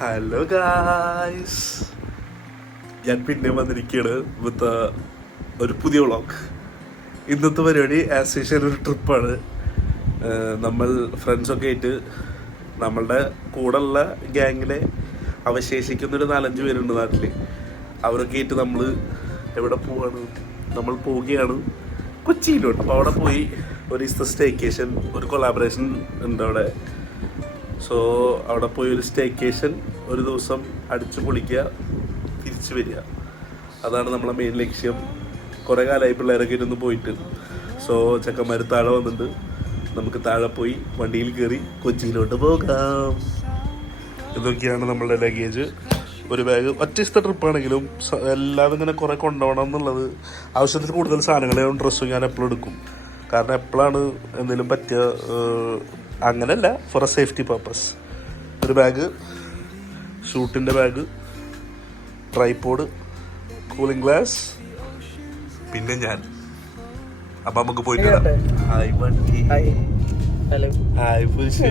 Hello guys, ഞാൻ പിന്നെ വന്നിരിക്കുകയാണ് വിത്ത് ഒരു പുതിയ വ്ളോഗ്. ഇന്നത്തെ പരിപാടി ആസ് യൂഷ്വൽ ഒരു ട്രിപ്പാണ്. നമ്മൾ ഫ്രണ്ട്സൊക്കെ ആയിട്ട് നമ്മളുടെ കൂടെയുള്ള ഗ്യാങ്ങിലെ അവശേഷിക്കുന്നൊരു 4-5 പേരുണ്ട് നാട്ടിൽ. അവരൊക്കെ ആയിട്ട് നമ്മൾ എവിടെ പോവാണ്? നമ്മൾ പോവുകയാണ് കൊച്ചിയിലോട്ട്. അപ്പോൾ അവിടെ പോയി ഒരു സ്റ്റേക്കേഷൻ, ഒരു കൊളാബറേഷൻ ഉണ്ട് അവിടെ. സോ അവിടെ പോയി ഒരു സ്റ്റേക്കേഷൻ, ഒരു ദിവസം അടിച്ചു പൊളിക്കുക, തിരിച്ചു വരിക. അതാണ് നമ്മളെ മെയിൻ ലക്ഷ്യം. കുറേ കാലമായി പിള്ളേരൊക്കെ ഇരുന്ന് പോയിട്ട്. സോ ചെക്കന്മാർ താഴെ വന്നിട്ടുണ്ട്. നമുക്ക് താഴെ പോയി വണ്ടിയിൽ കയറി കൊച്ചിയിലോട്ട് പോകാം. ഇതൊക്കെയാണ് നമ്മളുടെ ലഗേജ്. ഒരു ബാഗ്. ഒറ്റ ട്രിപ്പാണെങ്കിലും എല്ലാം ഇങ്ങനെ കുറേ കൊണ്ടുപോകണം എന്നുള്ളത്. ആവശ്യത്തിൽ കൂടുതൽ സാധനങ്ങളും ഡ്രസ്സും ഞാൻ എപ്പോഴും എടുക്കും. കാരണം എപ്പോഴാണ് എന്തെങ്കിലും പറ്റിയ, അങ്ങനെയല്ല, ഫോർ എ സേഫ്റ്റി പർപ്പസ്. ഒരു ബാഗ്, ഷൂട്ടിൻ്റെ ബാഗ്, ട്രൈപോഡ്, കൂളിംഗ് ഗ്ലാസ്, പിന്നെ ഞാൻ. അപ്പം നമുക്ക് പോയിട്ട് ഹായ് വണ്ടി. ഹായ് പുഷു.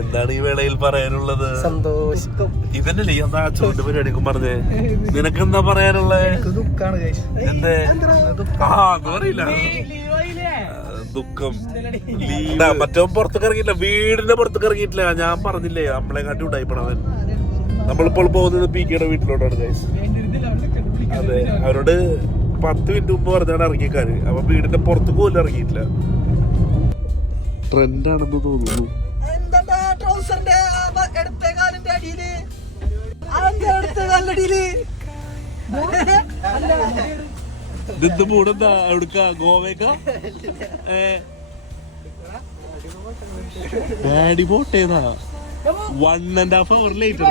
എന്താണ് ഈ വേളയിൽ പറയാനുള്ളത്? സന്തോഷം. ഇതന്നല്ലേ എന്താ ചൂട് പരിപാടിക്കും പറഞ്ഞേ? നിനക്ക് എന്താ പറയാനുള്ളത്? എന്തേ? അത് പറയില്ല. ദുഃഖം. മറ്റോ പുറത്തേക്ക് ഇറങ്ങിയിട്ടില്ല, വീടിന്റെ പുറത്തേക്ക് ഇറങ്ങിയിട്ടില്ല. ഞാൻ പറഞ്ഞില്ലേ, നമ്മളെ കാട്ടി ഉണ്ടായിപ്പണവൻ. നമ്മളിപ്പോൾ പോകുന്നത് പീക്കയുടെ വീട്ടിലോട്ടാണ് ഗൈസ്. അതെ, അവരോട് 10 മിനിറ്റ് മുമ്പ് പറഞ്ഞാണ് ഇറങ്ങിക്കാര്. അപ്പൊ വീടിന്റെ പുറത്തേക്ക് പോലും ഇറങ്ങിയിട്ടില്ല. ട്രെൻഡാണെന്ന് തോന്നുന്നു. ഇത് മൂടെന്താ എവിടുക്ക? ഗോവയ്ക്ക? ഡാഡി പോട്ടേതാ 1.5 hour ലേറ്റ്.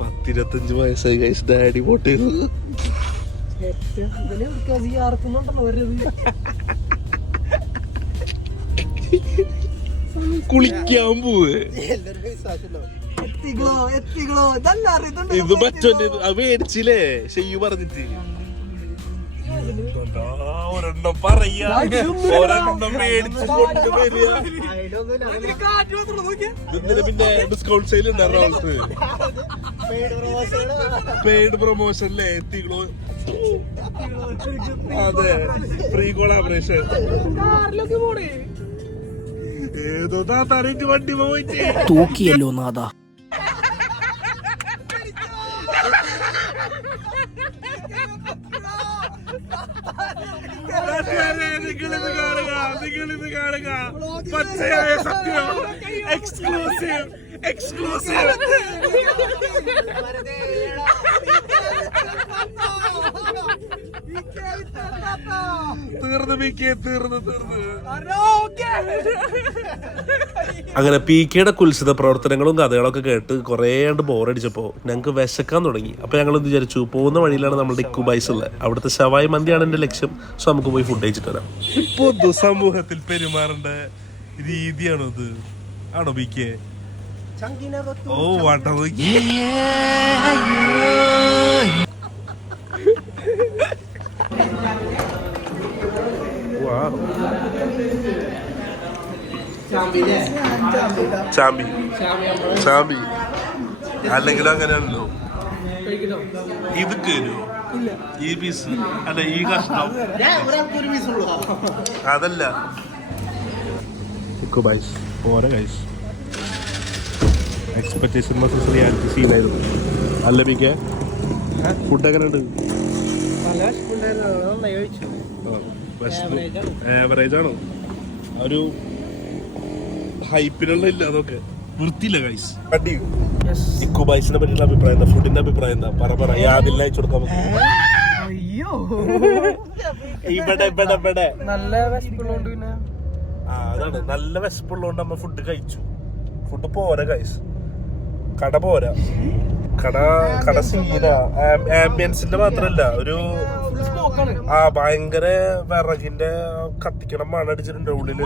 10-25 വയസ്സായി ഗൈസ്. ഡാഡി പോട്ടേത് കുളിക്കാൻ പോവേ. ഇത് മറ്റോന്റെ അത് മേടിച്ചില്ലേ ഷെയ്യു പറഞ്ഞിട്ട്. ഒരെണ്ണം പറയാ, ഒരെണ്ണം മേടിച്ച് കൊണ്ടുവരിക. പിന്നെ ഡിസ്കൗണ്ട് സെയിൽ ഉണ്ടായിരുന്നു. പെയ്ഡ് പ്രൊമോഷനിലെ എത്തികളോ. അതെ, ഫ്രീ കൊളാബറേഷൻ. ഏതോ താത്താനായിട്ട് വണ്ടി പോയിട്ട് തൂക്കിയല്ലോ നാദാ. നിങ്ങളിത് കാണുക. പച്ചയായ സത്യം. എക്സ്ക്ലൂസീവ്. അങ്ങനെ പി കെയുടെ കുൽസിത പ്രവർത്തനങ്ങളും കഥകളൊക്കെ കേട്ട് കുറേ കണ്ട് ബോറടിച്ചപ്പോൾ ഞങ്ങൾക്ക് വിശക്കാൻ തുടങ്ങി. അപ്പോൾ ഞങ്ങൾ എന്ത് വിചാരിച്ചു, പോകുന്ന വഴിയിലാണ് നമ്മുടെ ഇക്കുബൈസ് ഉള്ളത്. അവിടുത്തെ ഷവായി മന്തിയാണ് എൻ്റെ ലക്ഷ്യം. സോ നമുക്ക് പോയി ഫുഡ് കഴിച്ചിട്ട് വരാം. പൊതുസമൂഹത്തിൽ പെരുമാറേണ്ട രീതിയാണോ ഇത്? ആണോ പി കെ? ഓ വാട്ടാ നോക്കി. ചാമ്പി അല്ലെങ്കിലും അങ്ങനെയാണല്ലോ. ഇത് കയറുമോ? ഈ പീസ് അല്ല, ഈ കഷ്ണം അതല്ല. പോരാ ഗൈസ്. എക്സ്പെക്ടേഷൻ വേഴ്സസ് റിയാലിറ്റി സീനായിരുന്നു. അല്ല പി കെ, ഫുഡ് എങ്ങനെയുണ്ട്? ആവറേജ് ആണോ? ഒരു ഹൈപ്പിനുള്ള ഇല്ല, അതൊക്കെ വൃത്തിയില്ല ഗൈസ്. ഇക്കുബൈസിനെ പറ്റിയുള്ള അഭിപ്രായം എന്താ? ഫുഡിന്റെ അഭിപ്രായം എന്താ? പറ. യാതില്ല അയച്ചു കൊടുക്കാൻ പറ്റും. ഇവിടെ നല്ല വിശപ്പുള്ളോണ്ട് പിന്നെ അതാണ്, നല്ല വിശപ്പുള്ളതുകൊണ്ട് നമ്മ ഫുഡ് കഴിച്ചു. ഫുഡ് പോരാ ഗൈസ്. കട പോരാ. കട സീന. ആംബിയൻസിന്റെ മാത്രല്ല, ഒരു ഭയങ്കര വിറകിന്റെ കത്തിക്കണം മണടിച്ചിട്ടുണ്ട് ഉള്ളില്.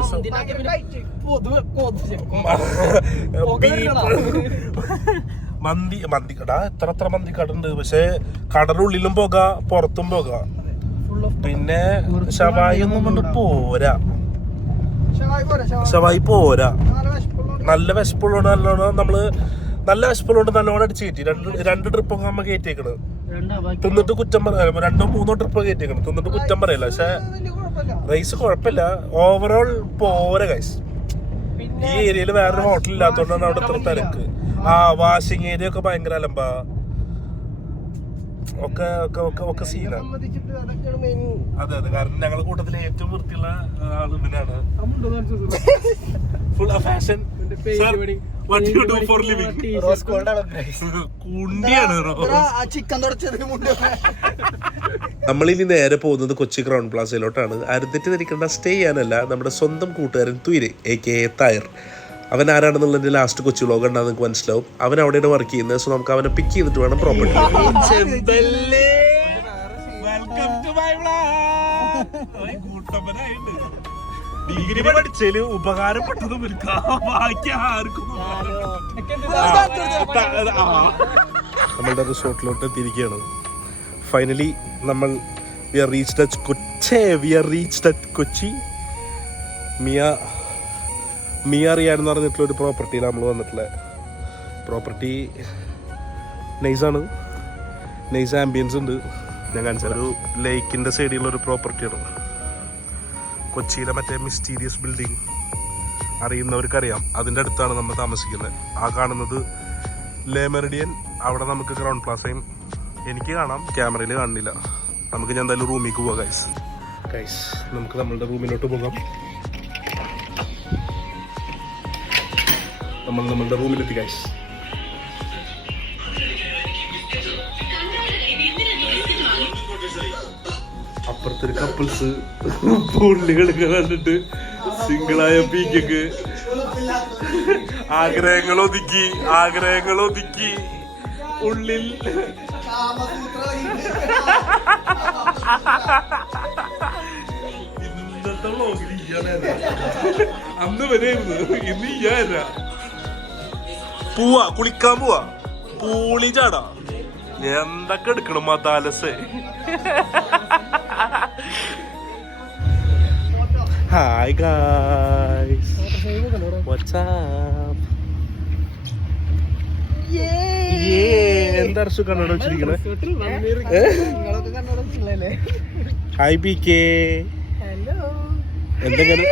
മന്തി കട എത്ര മന്തി കട ഉണ്ട്. പക്ഷെ കടയുടെ ഉള്ളിലും പോകാം, പുറത്തും പോകാം. പിന്നെ ഷവായി ഒന്നും കൊണ്ട് പോരാ. ഷവായി പോരാ, നല്ല വിശപ്പുള്ളതുകൊണ്ട് നല്ലോണം നമ്മള് നല്ല വിശപ്പുള്ളതുകൊണ്ട് നല്ലോണം അടിച്ച് കയറ്റി. രണ്ട് ട്രിപ്പൊക്കെ നമ്മ കയറ്റിയേക്കണ്. തിന്നിട്ട് കുറ്റം പറയാ, 2-3 ട്രിപ്പ് കയറ്റിയേക്കണ്. തിന്നിട്ട് കുറ്റം പറയില്ല. പക്ഷെ റൈസ് കുഴപ്പമില്ല. ഓവറോൾ പോരാ ഗൈസ്. ഈ ഏരിയയിൽ വേറൊരു ഹോട്ടൽ ഇല്ലാത്തതുകൊണ്ടാണ് അവിടെ ഇത്ര തിരക്ക്. വാഷിംഗ് ഏരിയ ഒക്കെ ഭയങ്കര അലമ്പാ. ഒക്കെ സീനാണ്. അതെ അതെ, കാരണം ഞങ്ങളുടെ കൂട്ടത്തിലെ ഏറ്റവും വൃത്തിയുള്ള ആള് ഇവനാണ്. Full fashion. What you do for living? കുണ്ടിയാണ്. നമ്മളിനി നേരെ പോകുന്നത് കൊച്ചി ക്രൗൺ പ്ലാസയിലോട്ടാണ്. ആരും തെറ്റിദ്ധരിക്കേണ്ട, സ്റ്റേ ചെയ്യാനല്ല. നമ്മുടെ സ്വന്തം കൂട്ടുകാരൻ തുയിര് AKA തായർ. അവൻ ആരാണെന്നുള്ളതിന്റെ ലാസ്റ്റ് കൊച്ചി വ്ലോഗ് ഉണ്ടാകും, നിങ്ങൾക്ക് മനസ്സിലാവും. അവൻ അവിടെയാണ് വർക്ക് ചെയ്യുന്നത്. സോ നമുക്ക് അവനെ പിക്ക് ചെയ്തിട്ട് വേണം പ്രോപ്പർട്ടി. ഡിഗ്രി പഠിച്ചതില് ഉപകാരപ്പെട്ടതും ബാക്കി ആർക്കും. നമ്മളുടെ റിസോർട്ടിലോട്ട് എത്തിയിരിക്കുകയാണ്. ഫൈനലി നമ്മൾ we are reached at Kochi. മിയ അറിയാന്ന് പറഞ്ഞിട്ടുള്ള ഒരു പ്രോപ്പർട്ടിയിലാണ് നമ്മൾ വന്നിട്ടുള്ളത്. പ്രോപ്പർട്ടി നൈസാണ്, നൈസ് ആംബിയൻസ് ഉണ്ട്. ഞാൻ കാണിച്ചാൽ ഒരു ലേക്കിൻ്റെ സൈഡിലുള്ള ഒരു പ്രോപ്പർട്ടിയാണ്. കൊച്ചിയിലെ മറ്റേ മിസ്റ്റീരിയസ് ബിൽഡിംഗ് അറിയുന്നവർക്കറിയാം. അതിൻ്റെ അടുത്താണ് നമ്മൾ താമസിക്കുന്നത്. ആ കാണുന്നത് ലേ മെറിഡിയൻ. അവിടെ നമുക്ക് ക്രൗൺ പ്ലാസയും എനിക്ക് കാണാം, ക്യാമറയിൽ കാണുന്നില്ല. നമുക്ക് ഞാൻ എന്തായാലും റൂമിലേക്ക് പോവാം ഗൈസ്. നമുക്ക് നമ്മളുടെ റൂമിലോട്ട് പോകാം. നമ്മളുടെ റൂമിലെത്തി ഗൈസ്. അപ്പുറത്തൊരു കപ്പിൾസ് പൂളികൾ കണ്ടിട്ട് സിംഗിളായ പീക്കൊക്കെ ആഗ്രഹങ്ങൾ ഒതുക്കി ഉള്ളിൽ ഇന്നത്തെ വ്ലോഗിൽ അന്ന് വരെയായിരുന്നു. ഇന്ന് ഇയാരാ കുളിക്കാൻ പോവാ, പൂളി ചാടാ, എന്തൊക്കെ എടുക്കണം മതാലസ്. Hi guys, what's up? എന്താ കണ്ണട വെച്ചിരിക്കണേ? Hi PK. എന്തെങ്കിലും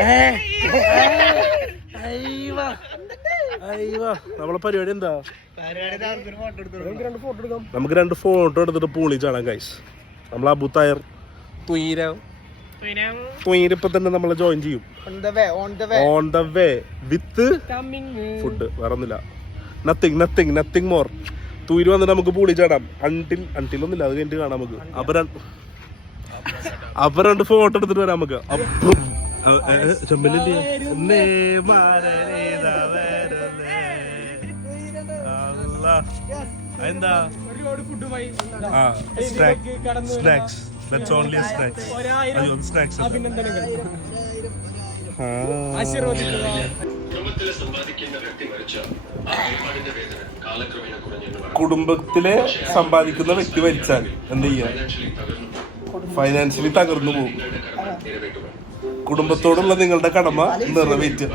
നമ്മളെ പരിപാടി എന്താ? നമുക്ക് 2 ഫോട്ടോ എടുത്തിട്ട് പൂളി ചാടാം ഗൈസ്. നമ്മൾ അബു തായർ ഇപ്പൊ തന്നെ നമ്മളെ ജോയിൻ ചെയ്യും. On the way with food. വേറൊന്നുമില്ല, നത്തിങ് മോർ. തൂര് വന്നിട്ട് നമുക്ക് പൂളി ചാടാം. അൺടിൽ ഒന്നുമില്ല, അത് കഴിഞ്ഞിട്ട് കാണാം നമുക്ക്. അപ്പൊ 2 ഫോട്ടോ എടുത്തിട്ട് വരാം നമുക്ക്. എന്താ snacks? That's only a snacks. അയ്യോ സ്നാക്സ്. കുടുംബത്തിലെ സമ്പാദിക്കുന്ന വ്യക്തി മരിച്ചാൽ എന്ത് ചെയ്യാ? ഫൈനാൻഷ്യലി തകർന്നു പോകും. കുടുംബത്തോടുള്ള നിങ്ങളുടെ കടമ നിറവേറ്റുക.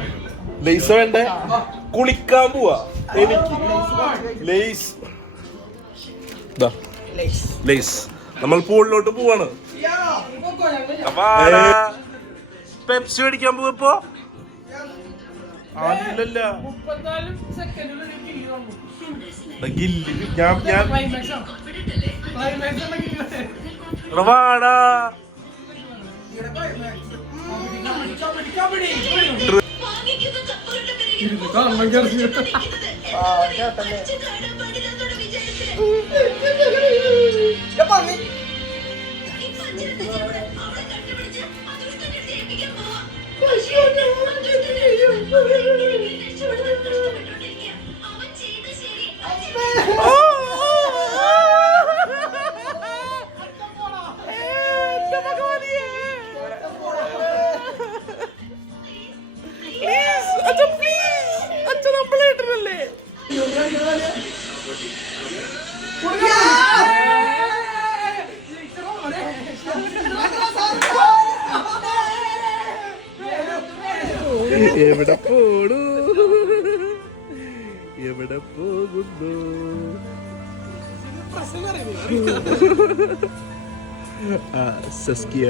ലേസ് വേണ്ടേ? കുളിക്കാൻ പോവാ. എനിക്ക് ലേസ് നമ്മൾ പൂളിലോട്ട് പോവാണ്. പെപ്സി മേടിക്കാൻ പോവപ്പോ ആളില്ലല്ല. വാടാ എവിടെ പോകുന്നു? സസ്കിയ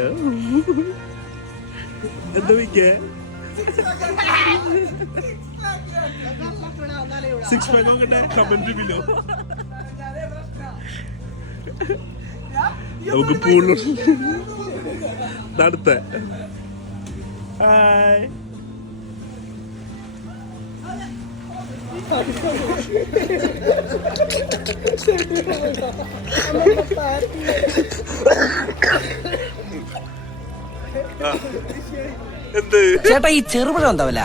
എന്താ വിളിക്കേ? 6 pack നോക്കട്ടെ, കമന്റ് ബിലോ. നമുക്ക് പൂളിൽ നടത്ത. ഹായ്. എന്ത് ചേട്ടാ ഈ ചെറുപഴം എന്താവല്ല?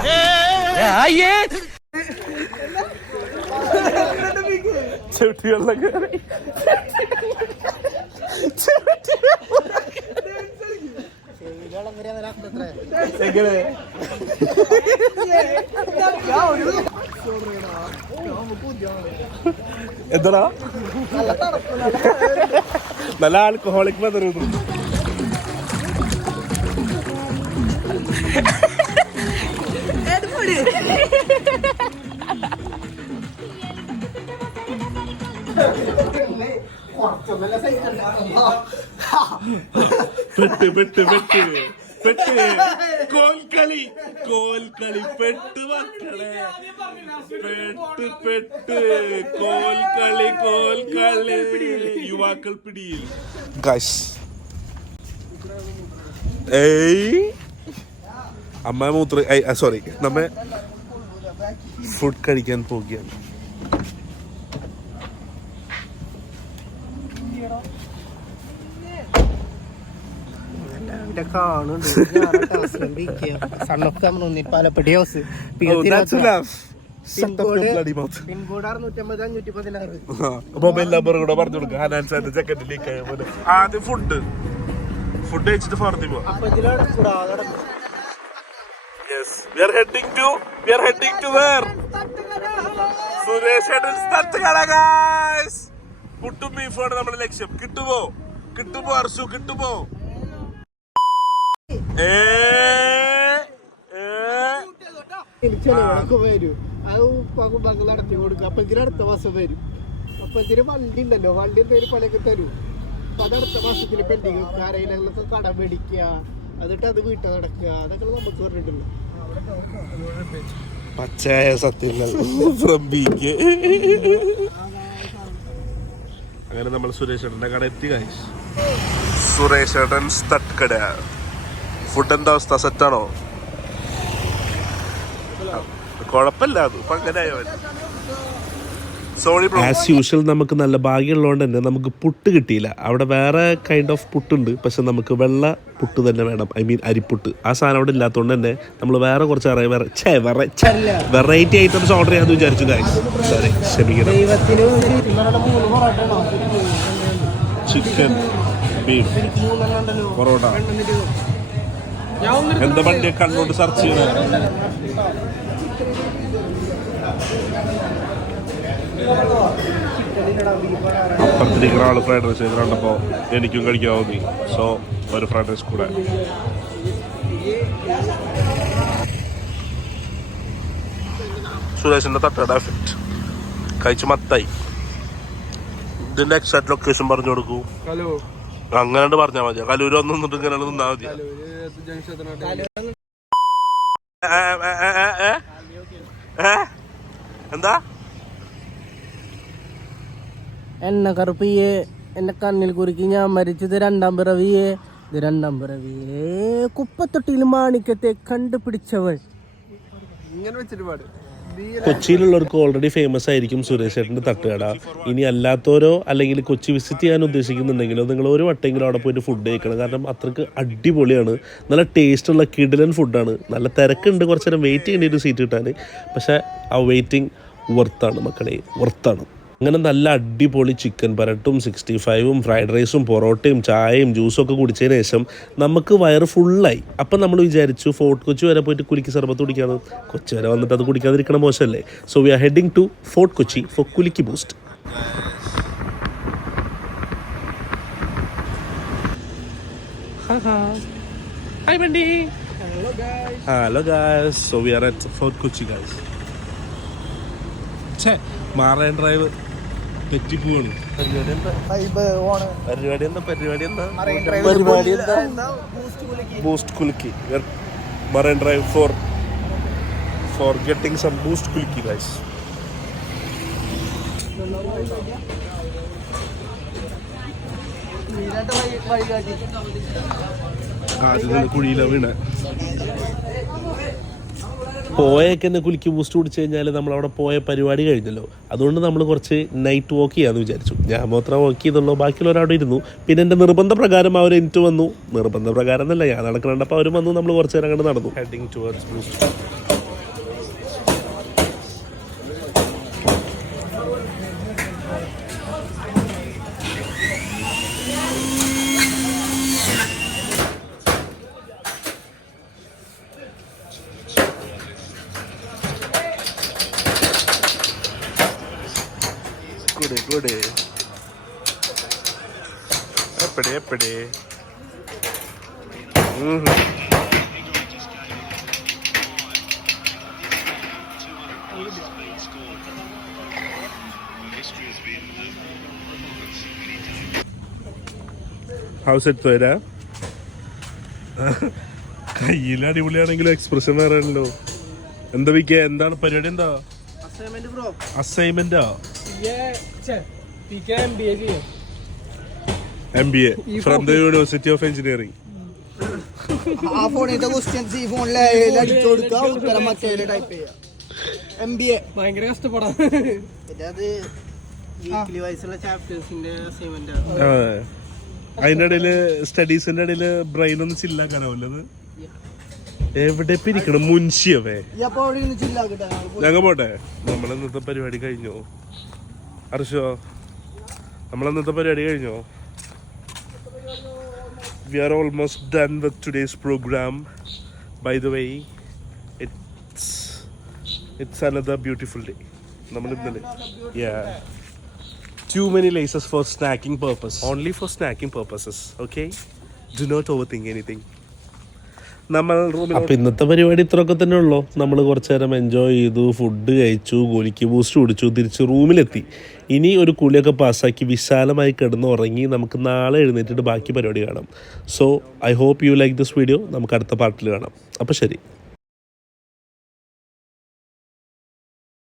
ചെവിട്ടി വെള്ളം കയറി. എങ്ങനെ എന്താ നല്ല ആൽക്കഹോളിക് മതരുന്നു. പെട്ട് പെട്ട് പെട്ട് പെട്ട് കോൽക്കളി കോൽക്കളി പെട്ട് മക്കളെ പെട്ട് പെട്ട് കോൽക്കളി കോൽക്കളി യുവാക്കൾ പിടിയിൽ. ഏയ് അമ്മ മൂത്ര സോറി നമ്മ ഫുഡ് കഴിക്കാൻ പോവുകയാണ്. പാലപ്പെട്ടി ഹൗസ് മൊബൈൽ നമ്പർ കൂടെ പറഞ്ഞു കൊടുക്കുക. ഹനാൻസാന്റെ ജാക്കറ്റ് ലീക്ക് ആയ പോലെ. ആദ്യം ഫുഡ് കഴിച്ചിട്ട് ഫോർത്തി പോവാം. Yes, we are heading to where? Suresh ഏട്ടൻസ് തട്ടുകട guys. പുട്ടും ബീഫാണ് നമ്മുടെ ലക്ഷ്യം. കിട്ടുമോ അർഷു കിട്ടുമോ? വരും അത് ഉപ്പാക്കും പങ്ക് നടത്തി കൊടുക്കും. അപ്പൊ ഇതിന് അടുത്ത മാസം വരും. അപ്പൊ ഇതിന് വണ്ടി ഉണ്ടല്ലോ, വണ്ടി എന്തെങ്കിലും പണിയൊക്കെ തരും. അപ്പൊ അത് അടുത്ത മാസത്തിന് പെൻഡിങ് ആരെങ്കിലൊക്കെ കടം മേടിക്കുക, എന്നിട്ട് അത് വീട്ടിൽ നടക്കുക, അതൊക്കെ നമുക്ക് പറഞ്ഞിട്ടുണ്ട്. പച്ചയായ സത്യങ്ങൾ ഫ്രം ബിക്ക്. അങ്ങനെ നമ്മൾ സുരേഷ് ഏട്ടൻ്റെ കട എത്തി guys. സുരേഷ് ഏട്ടൻസ് തട്ടുകട. ഫുഡ് എന്താ അവസ്ഥ? സെറ്റാണോ? കുഴപ്പമില്ല, അത് ഇപ്പം അങ്ങനെ ആയവൻ. സോറി ആസ് യൂഷ്വൽ നമുക്ക് നല്ല ഭാഗ്യമുള്ളതുകൊണ്ട് തന്നെ നമുക്ക് പുട്ട് കിട്ടിയില്ല. അവിടെ വേറെ കൈൻഡ് ഓഫ് പുട്ടുണ്ട്, പക്ഷെ നമുക്ക് വെള്ള പുട്ട് തന്നെ വേണം. ഐ മീൻ അരിപ്പുട്ട്. ആ സാധനം അവിടെ ഇല്ലാത്തതുകൊണ്ട് തന്നെ നമ്മൾ വേറെ കുറച്ച് വെറൈറ്റി ഐറ്റംസ് ഓർഡർ ചെയ്യാമെന്ന് വിചാരിച്ചു ഗൈസ്. സോറി, ക്ഷമിക്കണം. Chicken, beef, parotta. എന്താ വണ്ടിയെ കണ്ണോണ്ട് സെർച്ച് ചെയ്യണം. അപ്പുറത്തിരിക്കുന്ന ആള് ഫ്രൈഡ് റൈസ് ചെയ്ത് കണ്ടപ്പോൾ എനിക്കും കഴിക്കാവുന്ന, സോ ഒരു ഫ്രൈഡ് റൈസ് കൂടെ. സുരേഷിന്റെ തട്ടുകട എഫക്റ്റ് കഴിച്ച് മത്തായി. ഇതിന്റെ എക്സാക്ട് ലൊക്കേഷൻ പറഞ്ഞു കൊടുക്കൂ. അങ്ങനെ പറഞ്ഞാൽ മതിയോ? കലൂര് ഒന്നും നിന്നിട്ട് ഇങ്ങനെ നിന്നാ മതി. എന്താ എന്നെ കറുപ്പിയെ എന്നെ കണ്ണിൽ കുറുക്കി ഞാൻ മരിച്ചത് രണ്ടാം പിറവിയെ. ഇത് രണ്ടാം പിറവിയെ കുപ്പത്തൊട്ടിയിൽ മാണിക്കത്തെ കണ്ടുപിടിച്ചവൾ. ഇങ്ങനെ വെച്ചിട്ട് പാട്. കൊച്ചിയിലുള്ളവർക്ക് ഓൾറെഡി ഫേമസ് ആയിരിക്കും സുരേഷ് ചേട്ടൻ്റെ തട്ടുകട. ഇനി അല്ലാത്തവരോ അല്ലെങ്കിൽ കൊച്ചി വിസിറ്റ് ചെയ്യാൻ ഉദ്ദേശിക്കുന്നുണ്ടെങ്കിലോ നിങ്ങൾ ഒരു വട്ടെങ്കിലും അവിടെ പോയിട്ട് ഫുഡ് കഴിക്കണം. കാരണം അത്രയ്ക്ക് അടിപൊളിയാണ്, നല്ല ടേസ്റ്റുള്ള കിടിലൻ ഫുഡാണ്. നല്ല തിരക്കുണ്ട്, കുറച്ച് നേരം വെയിറ്റ് ചെയ്യേണ്ടി ഒരു സീറ്റ് കിട്ടാൻ. പക്ഷേ ആ വെയിറ്റിംഗ് വർത്താണ് മക്കളെ, വർത്താണ്. അങ്ങനെ നല്ല അടിപൊളി ചിക്കൻ പരട്ടും 65ഉം ഫ്രൈഡ് റൈസും പൊറോട്ടയും ചായയും ജ്യൂസും ഒക്കെ കുടിച്ചതിന് ശേഷം നമുക്ക് വയറ് ഫുള്ളായി. അപ്പം നമ്മൾ വിചാരിച്ചു ഫോർട്ട് കൊച്ചി വരെ പോയിട്ട് കുലിക്ക് സർബത്ത് കുടിക്കാണ്. കൊച്ചി വരെ വന്നിട്ട് അത് കുടിക്കാതിരിക്കണം മോശമല്ലേ. So we are heading to Fort Kochi for കുലിക്ക് Boost. Hi Wendy. Hello guys. So we are at Fort Kochi guys. Marine Drive തെറ്റിപ്പോവാണ്. പരിപാടി എന്താ? ബൂസ്റ്റ് കുലുക്കി. Marine Drive for getting some Boost കുലുക്കി ഗൈസ്. ആദ്യം കുഴിയില വീണ പോയൊക്കെ തന്നെ കുലുക്കി ബൂസ്റ്റ് കുടിച്ചു കഴിഞ്ഞാൽ നമ്മളവിടെ പോയ പരിപാടി കഴിഞ്ഞല്ലോ. അതുകൊണ്ട് നമ്മൾ കുറച്ച് നൈറ്റ് വാക്ക് ചെയ്യാമെന്ന് വിചാരിച്ചു. ഞാൻ മാത്രം വാക്ക് ചെയ്തുള്ളൂ, ബാക്കിയുള്ളവരവിടെ ഇരുന്നു. പിന്നെ എൻ്റെ നിർബന്ധപ്രകാരം അവർ എനിക്ക് വന്നു. നിർബന്ധപ്രകാരം എന്നല്ല, ഞാൻ നടക്കണപ്പോൾ അവർ വന്നു. നമ്മൾ കുറച്ച് നേരം അങ്ങോട്ട് നടന്നു. Heading towards boost. Good. Eppede. How's it, Toyra? കയ്യിൽ അടിപൊളിയാണെങ്കിലും എക്സ്പ്രഷൻ വേറെ ആണല്ലോ. എന്താ വിക്ക, എന്താണ് പരിപാടി? എന്താ അസൈൻമെന്റാ? MBA from the University of Engineering. ഭയങ്കര കഷ്ടപ്പെടാം. അതിന്റെ ഇടയില് സ്റ്റഡീസിന്റെ ഇടയില് ബ്രെയിൻ ഒന്ന് ചില്ലാക്കാനാവില്ലത്. എവിടെ പിരിക്കണം മുൻഷിയവേ. ഞങ്ങൾ പോട്ടെ. നമ്മളെന്നത്തെ പരിപാടി കഴിഞ്ഞോ അർഷോ? നമ്മളെന്നത്തെ പരിപാടി കഴിഞ്ഞോ? We are almost done with today's program. By the way, it's another beautiful day. Too many laces for snacking purpose. Only for snacking purposes. Okay? Do not overthink anything. അപ്പം ഇന്നത്തെ പരിപാടി ഇത്രയൊക്കെ തന്നെ ഉള്ളൂ. നമ്മൾ കുറച്ച് നേരം എൻജോയ് ചെയ്തു, ഫുഡ് കഴിച്ചു, ഗോലിക്ക് ബൂസ്റ്റ് കുടിച്ചു, തിരിച്ച് റൂമിലെത്തി. ഇനി ഒരു കുളിയൊക്കെ പാസ്സാക്കി വിശാലമായി കിടന്ന് ഉറങ്ങി നമുക്ക് നാളെ എഴുന്നേറ്റിട്ട് ബാക്കി പരിപാടി കാണാം. So I hope you like this video. നമുക്ക് അടുത്ത പാർട്ടിൽ കാണാം. അപ്പോൾ ശരി.